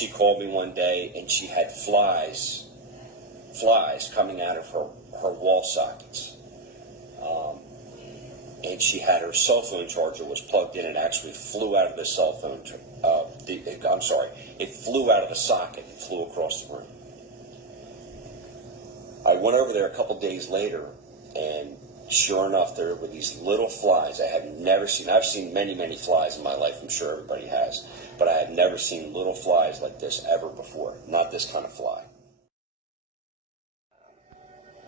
she called me one day and she had flies coming out of her wall sockets. And she had her cell phone charger was plugged in and actually flew out of the cell phone. It flew out of the socket and flew across the room. I went over there a couple days later, and sure enough, there were these little flies I had never seen. I've seen many, many flies in my life. I'm sure everybody has. But I had never seen little flies like this ever before. Not this kind of fly.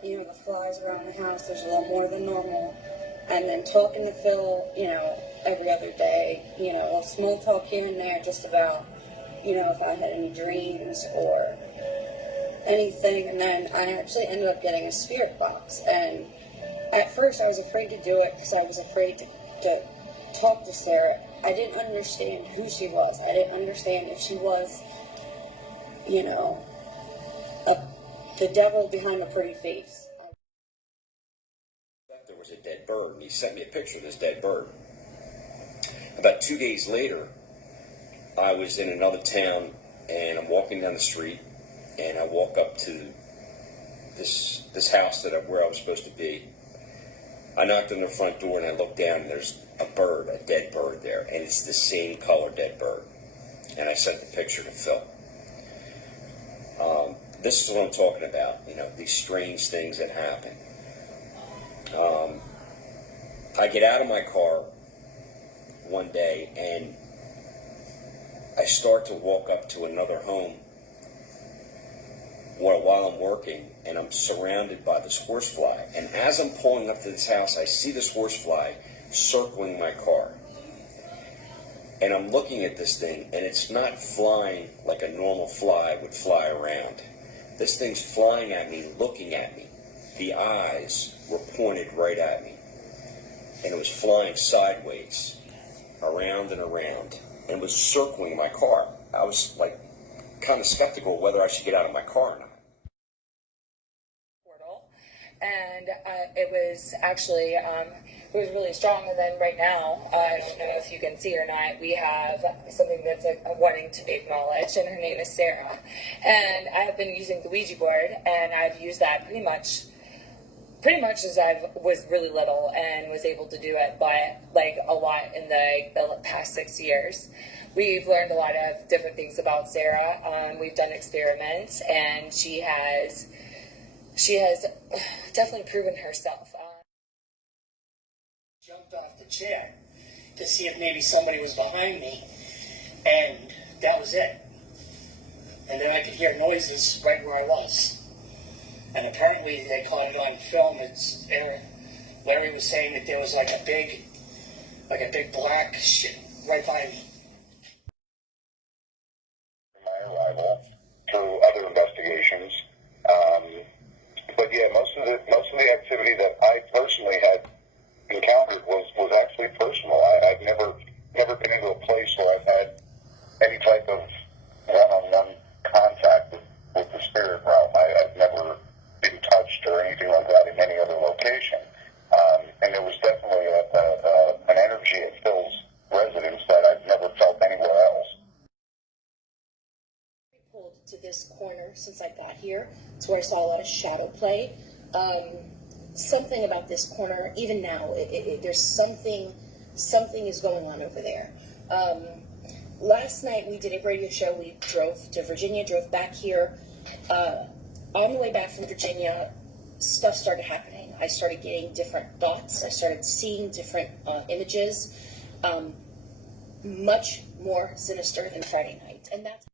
You know, the flies around the house, there's a lot more than normal. And then talking to Phil, you know, every other day, you know, a small talk here and there just about, you know, if I had any dreams or anything. And then I actually ended up getting a spirit box. And at first I was afraid to do it because I was afraid to talk to Sarah. I didn't understand who she was. I didn't understand if she was, you know, the devil behind a pretty face. There was a dead bird, and he sent me a picture of this dead bird. About 2 days later, I was in another town, and I'm walking down the street, and I walk up to this house where I was supposed to be. I knocked on the front door, and I look down, and there's a dead bird there, and it's the same color dead bird. And I sent the picture to Phil. This is what I'm talking about, you know, these strange things that happen. I get out of my car one day and I start to walk up to another home while I'm working, and I'm surrounded by this horsefly. And as I'm pulling up to this house, I see this horsefly circling my car. And I'm looking at this thing, and it's not flying like a normal fly would fly around. This thing's flying at me, looking at me. The eyes were pointed right at me. And it was flying sideways, around and around, and was circling my car. I was like kind of skeptical whether I should get out of my car or not. And it was actually, it was really strong. And then right now, I don't know if you can see or not, we have something that's wanting to be acknowledged, and her name is Sarah. And I have been using the Ouija board, and I've used that pretty much as I was really little and was able to do it, but like a lot in the past 6 years. We've learned a lot of different things about Sarah. We've done experiments, and she has definitely proven herself. Jumped off the chair to see if maybe somebody was behind me, and that was it. And then I could hear noises right where I was. And apparently they caught it on film. Larry was saying that there was like a big black shit right by me. My arrival through other investigations, but yeah, most of the activity that I personally had encountered was actually personal. I've never been into a place where I've had any type of one-on-one contact with the spirit realm. I've never been touched or anything like that in any other location. And there was definitely an energy at Phil's residence that I've never felt anywhere else. Pulled to this corner since I got here. It's where I saw a lot of shadow play. Something about this corner, even now, there's something is going on over there. Last night we did a radio show. We drove to Virginia, drove back here. On the way back from Virginia, stuff started happening. I started getting different thoughts. I started seeing different images, much more sinister than Friday night. And that's